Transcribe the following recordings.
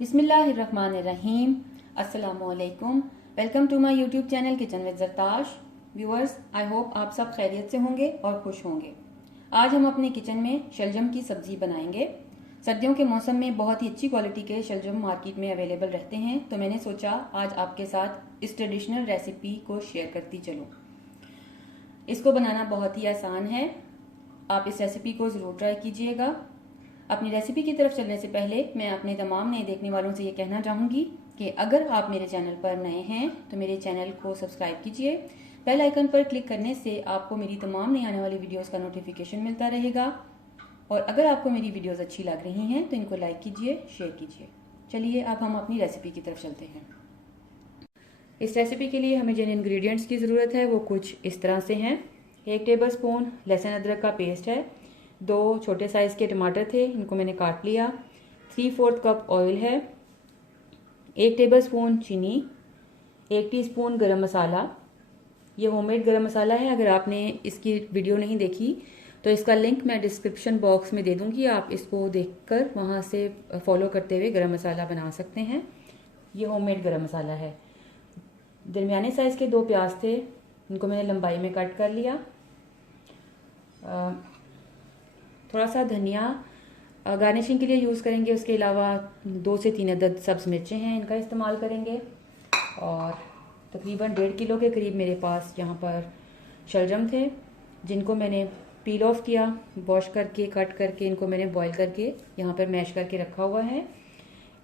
बिस्मिल्लाहिर्रहमानिर्रहीम। अस्सलामुअलैकुम। Welcome to my YouTube channel kitchen with Zartash. Viewers, I hope आप सब खैरियत से होंगे और खुश होंगे। आज हम अपने किचन में शलजम की सब्ज़ी बनाएंगे। सर्दियों के मौसम में बहुत ही अच्छी क्वालिटी के शलजम मार्केट में अवेलेबल रहते हैं, तो मैंने सोचा आज आपके साथ इस ट्रेडिशनल रेसिपी को शेयर करती चलूँ। इसको बनाना बहुत ही आसान है, आप इस रेसिपी को ज़रूर ट्राई कीजिएगा। अपनी रेसिपी की तरफ चलने से पहले मैं अपने तमाम नए देखने वालों से ये कहना चाहूँगी कि अगर आप मेरे चैनल पर नए हैं तो मेरे चैनल को सब्सक्राइब कीजिए। बेल आइकन पर क्लिक करने से आपको मेरी तमाम नई आने वाली वीडियोस का नोटिफिकेशन मिलता रहेगा। और अगर आपको मेरी वीडियोस अच्छी लग रही हैं तो इनको लाइक कीजिए, शेयर कीजिए। चलिए अब हम अपनी रेसिपी की तरफ चलते हैं। इस रेसिपी के लिए हमें जिन इंग्रेडिएंट्स की ज़रूरत है वो कुछ इस तरह से हैं। 1 टेबलस्पून लहसुन अदरक का पेस्ट है। 2 छोटे साइज़ के टमाटर थे, इनको मैंने काट लिया। 3/4 कप ऑयल है। 1 टेबलस्पून चीनी। 1 टीस्पून गरम मसाला। ये होममेड गरम मसाला है। अगर आपने इसकी वीडियो नहीं देखी तो इसका लिंक मैं डिस्क्रिप्शन बॉक्स में दे दूँगी, आप इसको देखकर वहाँ से फॉलो करते हुए गरम मसाला बना सकते हैं। ये होममेड गरम मसाला है। दरमियाने साइज़ के 2 प्याज थे, इनको मैंने लंबाई में कट कर लिया। थोड़ा सा धनिया गार्निशिंग के लिए यूज़ करेंगे। उसके अलावा 2 से 3 अदद सब्ज़ मिर्चें हैं, इनका इस्तेमाल करेंगे। और तकरीबन 1.5 किलो के करीब मेरे पास यहाँ पर शलजम थे, जिनको मैंने पील ऑफ किया, वॉश करके कट करके इनको मैंने बॉईल करके यहाँ पर मैश करके रखा हुआ है।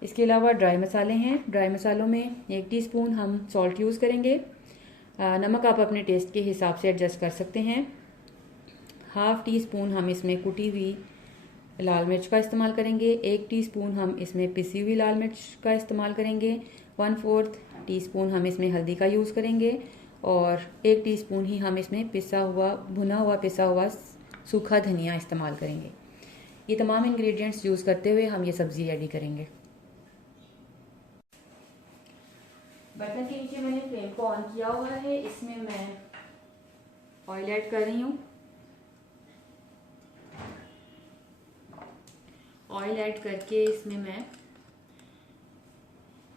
इसके अलावा ड्राई मसाले हैं। ड्राई मसालों में 1 टीस्पून हम सॉल्ट यूज़ करेंगे। नमक आप अपने टेस्ट के हिसाब से एडजस्ट कर सकते हैं। 1/2 टीस्पून हम इसमें कुटी हुई लाल मिर्च का इस्तेमाल करेंगे। 1 टीस्पून हम इसमें पिसी हुई लाल मिर्च का इस्तेमाल करेंगे। 1/4 टीस्पून हम इसमें हल्दी का यूज़ करेंगे। और 1 टीस्पून ही हम इसमें भुना हुआ सूखा धनिया इस्तेमाल करेंगे। ये तमाम इंग्रेडिएंट्स यूज़ करते हुए हम ये सब्ज़ी रेडी करेंगे। बर्तन के नीचे मैंने फ्लेम को ऑन किया हुआ है। इसमें मैं ऑयल ऐड कर रही हूँ। ऑयल ऐड करके इसमें मैं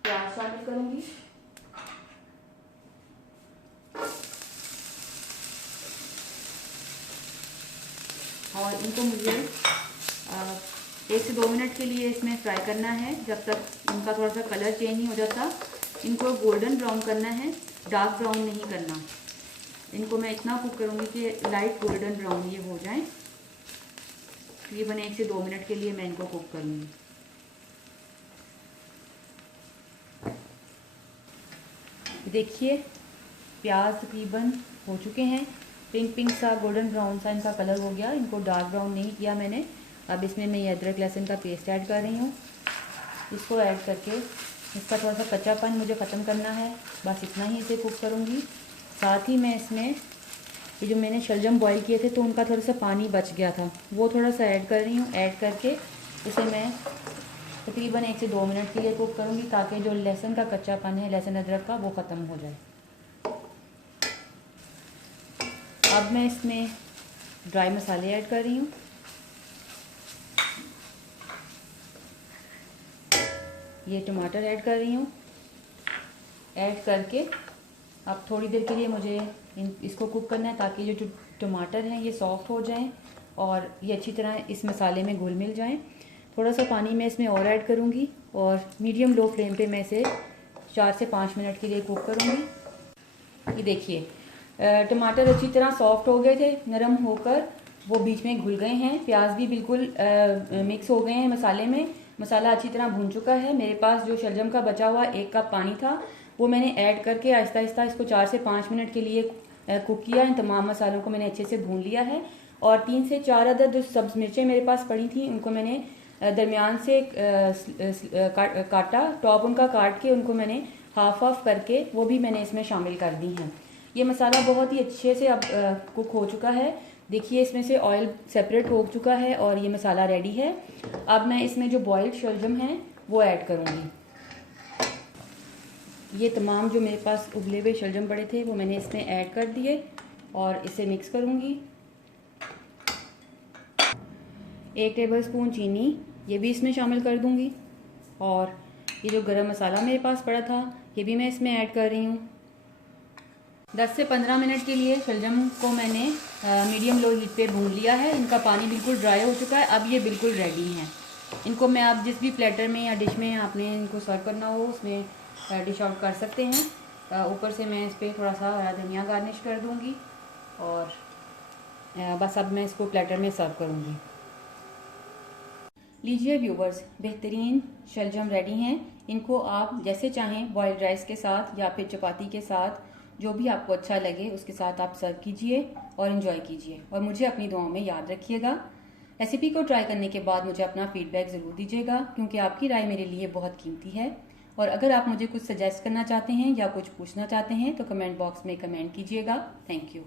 प्याज शामिल करूंगी। और इनको मुझे 1 से 2 मिनट के लिए इसमें फ्राई करना है, जब तक इनका थोड़ा सा कलर चेंज नहीं हो जाता। इनको गोल्डन ब्राउन करना है, डार्क ब्राउन नहीं करना। इनको मैं इतना कुक करूंगी कि लाइट गोल्डन ब्राउन ये हो जाए। तकरीबन 1 से 2 मिनट के लिए मैं इनको कुक करूंगी। देखिए प्याज तकरीबन हो चुके हैं, पिंक सा गोल्डन ब्राउन सा इनका कलर हो गया। इनको डार्क ब्राउन नहीं किया मैंने। अब इसमें मैं ये अदरक लहसुन का पेस्ट ऐड कर रही हूँ। इसको ऐड करके इसका थोड़ा सा कच्चापन मुझे ख़त्म करना है, बस इतना ही इसे कुक करूँगी। साथ ही मैं इसमें ये जो मैंने शलजम बॉईल किए थे तो उनका थोड़ा सा पानी बच गया था, वो थोड़ा सा ऐड कर रही हूँ। ऐड करके इसे मैं तकरीबन 1 से 2 मिनट के लिए कुक करूँगी, ताकि जो लहसुन का कच्चापन है लहसुन अदरक का वो ख़त्म हो जाए। अब मैं इसमें ड्राई मसाले ऐड कर रही हूँ। ये टमाटर ऐड कर रही हूँ। ऐड करके अब थोड़ी देर के लिए मुझे इसको कुक करना है, ताकि जो टमाटर हैं ये सॉफ्ट हो जाएं और ये अच्छी तरह इस मसाले में घुल मिल जाएं। थोड़ा सा पानी मैं इसमें और ऐड करूँगी और मीडियम लो फ्लेम पे मैं इसे 4 से 5 मिनट के लिए कुक करूँगी। ये देखिए टमाटर अच्छी तरह सॉफ्ट हो गए थे, नरम होकर वो बीच में घुल गए हैं। प्याज भी बिल्कुल मिक्स हो गए हैं मसाले में। मसाला अच्छी तरह भून चुका है। मेरे पास जो शलजम का बचा हुआ 1 कप पानी था, वो मैंने ऐड करके आहिस्ता आहिस्ता इसको 4 से 5 मिनट के लिए कुक किया। इन तमाम मसालों को मैंने अच्छे से भून लिया है। और 3 से 4 अदद जो सब्ज़ मिर्चें मेरे पास पड़ी थी, उनको मैंने दरमियान से काटा, टॉप उनका काट के उनको मैंने हाफ करके वो भी मैंने इसमें शामिल कर दी हैं। ये मसाला बहुत ही अच्छे से अब कुक हो चुका है। देखिए इसमें से ऑयल सेपरेट हो चुका है और ये मसाला रेडी है। अब मैं इसमें जो बॉइल्ड शलजम हैं वो ऐड करूँगी। ये तमाम जो मेरे पास उबले हुए शलजम पड़े थे वो मैंने इसमें ऐड कर दिए और इसे मिक्स करूँगी। 1 टेबलस्पून चीनी ये भी इसमें शामिल कर दूँगी और ये जो गरम मसाला मेरे पास पड़ा था ये भी मैं इसमें ऐड कर रही हूँ। 10 से 15 मिनट के लिए शलजम को मैंने मीडियम लो हीट पे भून लिया है। इनका पानी बिल्कुल ड्राई हो चुका है। अब ये बिल्कुल रेडी हैं। इनको मैं आप जिस भी प्लेटर में या डिश में आपने इनको सर्व करना हो उसमें डिश आउट कर सकते हैं। ऊपर से मैं इस पर थोड़ा सा हरा धनिया गार्निश कर दूँगी और बस अब मैं इसको प्लेटर में सर्व करूँगी। लीजिए व्यूवर्स, बेहतरीन शलजम रेडी हैं। इनको आप जैसे चाहें बॉइल्ड राइस के साथ या फिर चपाती के साथ, जो भी आपको अच्छा लगे उसके साथ आप सर्व कीजिए और इन्जॉय कीजिए। और मुझे अपनी दुआओं में याद रखिएगा। रेसिपी को ट्राई करने के बाद मुझे अपना फीडबैक ज़रूर दीजिएगा, क्योंकि आपकी राय मेरे लिए बहुत कीमती है। और अगर आप मुझे कुछ सजेस्ट करना चाहते हैं या कुछ पूछना चाहते हैं तो कमेंट बॉक्स में कमेंट कीजिएगा। Thank you.